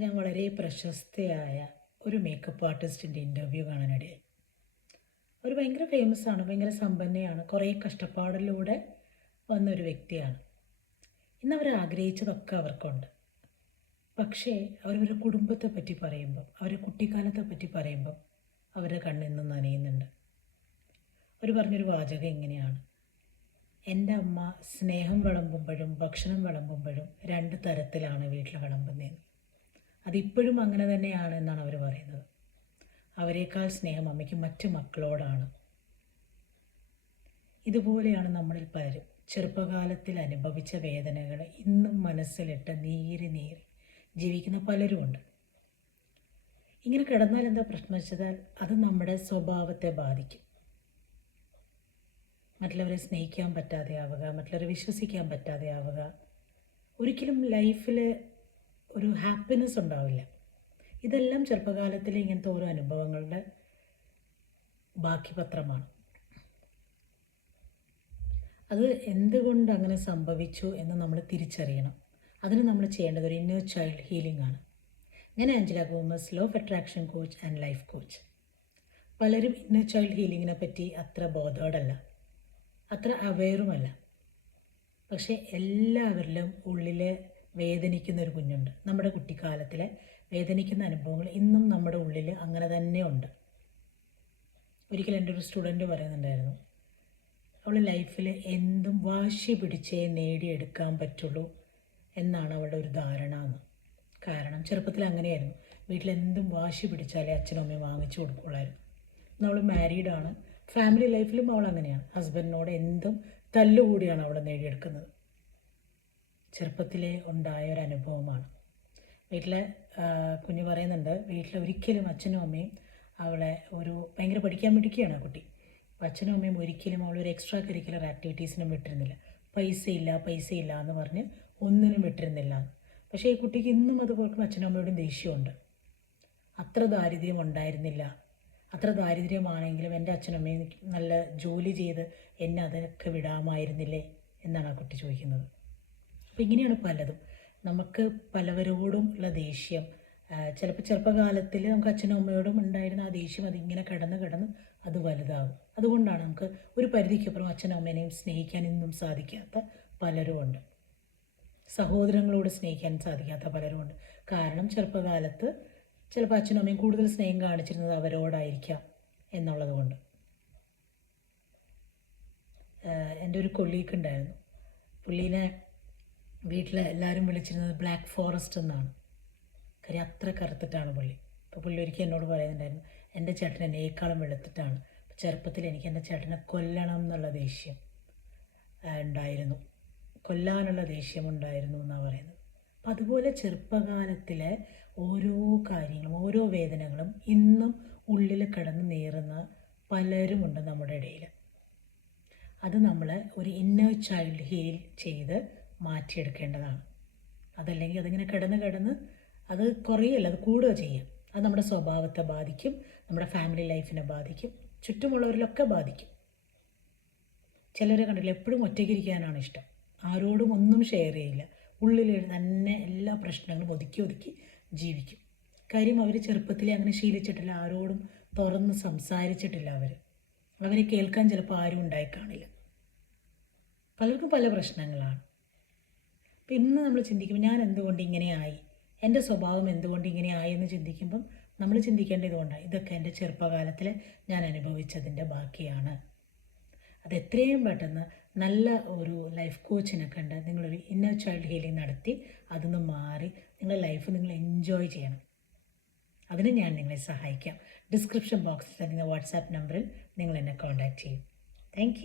ഞാൻ വളരെ പ്രശസ്തയായ ഒരു മേക്കപ്പ് ആർട്ടിസ്റ്റിന്റെ ഇന്റർവ്യൂ കാണാനിടയായി. അവർ ഭയങ്കര ഫേമസ് ആണ് ഭയങ്കര സമ്പന്നയാണ് കുറേ കഷ്ടപ്പാടിലൂടെ വന്നൊരു വ്യക്തിയാണ്. ഇന്ന് അവർ ആഗ്രഹിച്ചതൊക്കെ അവർക്കുണ്ട്. പക്ഷേ അവരവരുടെ കുടുംബത്തെ പറ്റി പറയുമ്പം അവരുടെ കുട്ടിക്കാലത്തെ പറ്റി പറയുമ്പം അവരുടെ കണ്ണിൽ നനയുന്നുണ്ട്. അവർ പറഞ്ഞൊരു വാചകം ഇങ്ങനെയാണ്. എന്റെ അമ്മ സ്നേഹം വിളമ്പുമ്പോഴും ഭക്ഷണം വിളമ്പുമ്പോഴും രണ്ട് തരത്തിലാണ് വീട്ടിൽ വിളമ്പുന്നതെന്ന്. അതിപ്പോഴും അങ്ങനെ തന്നെയാണ് എന്നാണ് അവർ പറയുന്നത്. അവരെക്കാൾ സ്നേഹം അമ്മയ്ക്ക് മറ്റു മക്കളോടാണ്. ഇതുപോലെയാണ് നമ്മളിൽ പലരും. ചെറുപ്പകാലത്തിൽ അനുഭവിച്ച വേദനകൾ ഇന്നും മനസ്സിലിട്ട് നീറി നീറി ജീവിക്കുന്ന പലരുമുണ്ട്. ഇങ്ങനെ കിടന്നാൽ എന്താ പ്രശ്നം വെച്ചാൽ അത് നമ്മുടെ സ്വഭാവത്തെ ബാധിക്കും. മറ്റുള്ളവരെ സ്നേഹിക്കാൻ പറ്റാതെ ആവുക മറ്റുള്ളവരെ വിശ്വസിക്കാൻ പറ്റാതെ ആവുക ഒരിക്കലും ലൈഫിൽ ഒരു ഹാപ്പിനെസ് ഉണ്ടാവില്ല. ഇതെല്ലാം ചെറുപ്പകാലത്തിലെ ഇങ്ങനത്തെ ഓരോ അനുഭവങ്ങളുടെ ബാക്കി പത്രമാണ് അത് എന്തുകൊണ്ട് അങ്ങനെ സംഭവിച്ചു എന്ന് നമ്മൾ തിരിച്ചറിയണം. അതിന് നമ്മൾ ചെയ്യേണ്ടത് ഒരു ഇന്നർ ചൈൽഡ് ഹീലിംഗ് ആണ്. ഞാൻ Angela Gomes law of attraction coach and life coach പലരും ഇന്നർ ചൈൽഡ് ഹീലിങ്ങിനെ പറ്റി അത്ര ബോധോടല്ല അത്ര അവെയറുമല്ല പക്ഷേ എല്ലാവരിലും ഉള്ളിൽ വേദനിക്കുന്ന ഒരു കുഞ്ഞുണ്ട്. നമ്മുടെ കുട്ടിക്കാലത്തിലെ വേദനിക്കുന്ന അനുഭവങ്ങൾ ഇന്നും നമ്മുടെ ഉള്ളിൽ അങ്ങനെ തന്നെ ഉണ്ട്. ഒരിക്കൽ എന്റെ ഒരു സ്റ്റുഡന്റ് പറയുന്നുണ്ടായിരുന്നു അവൾ ലൈഫിൽ എന്തും വാശി പിടിച്ചേ നേടിയെടുക്കാൻ പറ്റുള്ളൂ എന്നാണ് അവളുടെ ഒരു ധാരണ എന്ന്. കാരണം ചെറുപ്പത്തിൽ അങ്ങനെയായിരുന്നു. വീട്ടിൽ എന്തും വാശി പിടിച്ചാലേ അച്ഛനും അമ്മയും വാങ്ങിച്ചു കൊടുക്കുള്ളായിരുന്നു. അവൾ മാരീഡാണ് ഫാമിലി ലൈഫിലും അവൾ അങ്ങനെയാണ്. ഹസ്ബൻഡിനോട് എന്തും തല്ലുകൂടിയാണ് അവൾ നേടിയെടുക്കുന്നത്. ചെറുപ്പത്തിലേ ഉണ്ടായ ഒരു അനുഭവമാണ് വീട്ടിലെ കുഞ്ഞു പറയുന്നുണ്ട് വീട്ടിൽ ഒരിക്കലും അച്ഛനും അമ്മയും അവളെ ഒരു ഭയങ്കര പഠിക്കാൻ മിടിക്കുകയാണ് ആ കുട്ടി. അപ്പോൾ അച്ഛനും അമ്മയും ഒരിക്കലും അവളൊരു എക്സ്ട്രാ കരിക്കുലർ ആക്ടിവിറ്റീസിനും വിട്ടിരുന്നില്ല. പൈസ ഇല്ല പൈസ ഇല്ല എന്ന് പറഞ്ഞ് ഒന്നിനും വിട്ടിരുന്നില്ല. പക്ഷേ ഈ കുട്ടിക്ക് ഇന്നും അത് കേൾക്കുമ്പോൾ അച്ഛനും അമ്മയോടും ദേഷ്യമുണ്ട്. അത്ര ദാരിദ്ര്യം ഉണ്ടായിരുന്നില്ല. അത്ര ദാരിദ്ര്യമാണെങ്കിലും എന്റെ അച്ഛനമ്മയും നല്ല ജോലി ചെയ്ത് എന്നെ അതൊക്കെ വിടാമായിരുന്നില്ലേ എന്നാണ് ആ കുട്ടി ചോദിക്കുന്നത്. അപ്പോൾ ഇങ്ങനെയാണ് പലതും. നമുക്ക് പലവരോടും ഉള്ള ദേഷ്യം ചിലപ്പോൾ ചെറുപ്പകാലത്തിൽ നമുക്ക് അച്ഛനും അമ്മയോടും ഉണ്ടായിരുന്ന ആ ദേഷ്യം അതിങ്ങനെ കിടന്ന് കിടന്ന് അത് വലുതാകും അതുകൊണ്ടാണ് നമുക്ക് ഒരു പരിധിക്കപ്പുറം അച്ഛനും അമ്മേനെയും സ്നേഹിക്കാൻ ഇന്നും സാധിക്കാത്ത പലരുമുണ്ട്. സഹോദരങ്ങളോട് സ്നേഹിക്കാൻ സാധിക്കാത്ത പലരുമുണ്ട്. കാരണം ചെറുപ്പകാലത്ത് ചിലപ്പോൾ അച്ഛനും അമ്മയും കൂടുതൽ സ്നേഹം കാണിച്ചിരുന്നത് അവരോടായിരിക്കാം എന്നുള്ളത് കൊണ്ട്. എന്റെ ഒരു കൊളീക്ക് ഉണ്ടായിരുന്നു. പുള്ളീനെ വീട്ടിൽ എല്ലാവരും വിളിച്ചിരുന്നത് ബ്ലാക്ക് ഫോറസ്റ്റ് എന്നാണ്. കാര്യം അത്ര കറുത്തിട്ടാണ് പുള്ളി. അപ്പോൾ പുള്ളി ഒരിക്കൽ എന്നോട് പറയുന്നുണ്ടായിരുന്നു എന്റെ ചേട്ടൻ എന്നേക്കാളും വെളുത്തിട്ടാണ്. ചെറുപ്പത്തിൽ എനിക്ക് എന്റെ ചേട്ടനെ കൊല്ലണം എന്നുള്ള ദേഷ്യം ഉണ്ടായിരുന്നു. കൊല്ലാനുള്ള ദേഷ്യം ഉണ്ടായിരുന്നു എന്നാണ് പറയുന്നത്. അപ്പം അതുപോലെ ചെറുപ്പകാലത്തിലെ ഓരോ കാര്യങ്ങളും ഓരോ വേദനകളും ഇന്നും ഉള്ളിൽ കിടന്ന് നേറുന്ന പലരുമുണ്ട് നമ്മുടെ ഇടയിൽ അത് നമ്മൾ ഒരു ഇന്നർ ചൈൽഡ് ഹീൽ ചെയ്ത് മാറ്റിയെടുക്കേണ്ടതാണ്. അതല്ലെങ്കിൽ അതിങ്ങനെ കിടന്ന് കിടന്ന് അത് കുറയല്ല അത് കൂടുക ചെയ്യും. അത് നമ്മുടെ സ്വഭാവത്തെ ബാധിക്കും നമ്മുടെ ഫാമിലി ലൈഫിനെ ബാധിക്കും ചുറ്റുമുള്ളവരിലൊക്കെ ബാധിക്കും. ചിലരെ കണ്ടില്ല എപ്പോഴും ഒറ്റയ്ക്കിരിക്കാനാണ് ഇഷ്ടം. ആരോടും ഒന്നും ഷെയർ ചെയ്യില്ല. ഉള്ളിൽ തന്നെ എല്ലാ പ്രശ്നങ്ങളും ഒതുക്കി ഒതുക്കി ജീവിക്കും. കാര്യം അവർ ചെറുപ്പത്തിലേ അങ്ങനെ ശീലിച്ചിട്ടില്ല ആരോടും തുറന്ന് സംസാരിച്ചിട്ടില്ല അവർ അവരെ കേൾക്കാൻ ചിലപ്പോൾ ആരും ഉണ്ടായി കാണില്ല. പലർക്കും പല പ്രശ്നങ്ങളാണ്. അപ്പം ഇന്ന് നമ്മൾ ചിന്തിക്കുമ്പോൾ ഞാൻ എന്തുകൊണ്ട് ഇങ്ങനെയായി എന്റെ സ്വഭാവം എന്തുകൊണ്ട് ഇങ്ങനെ ആയി എന്ന് ചിന്തിക്കുമ്പം നമ്മൾ ചിന്തിക്കേണ്ടത് ഇതുകൊണ്ടാണ് ഇതൊക്കെ എന്റെ ചെറുപ്പകാലത്തിൽ ഞാൻ അനുഭവിച്ചതിന്റെ ബാക്കിയാണ്. അത് എത്രയും പെട്ടെന്ന് നല്ല ഒരു ലൈഫ് കോച്ചിനെ കണ്ട് നിങ്ങളൊരു ഇന്നർ ചൈൽഡ് ഹീലിംഗ് നടത്തി അതൊന്ന് മാറി നിങ്ങളുടെ ലൈഫ് നിങ്ങൾ എൻജോയ് ചെയ്യണം. അതിന് ഞാൻ നിങ്ങളെ സഹായിക്കാം. ഡിസ്ക്രിപ്ഷൻ ബോക്സിൽ തന്നെ വാട്സാപ്പ് നമ്പറിൽ നിങ്ങൾ എന്നെ കോൺടാക്റ്റ് ചെയ്യും. താങ്ക്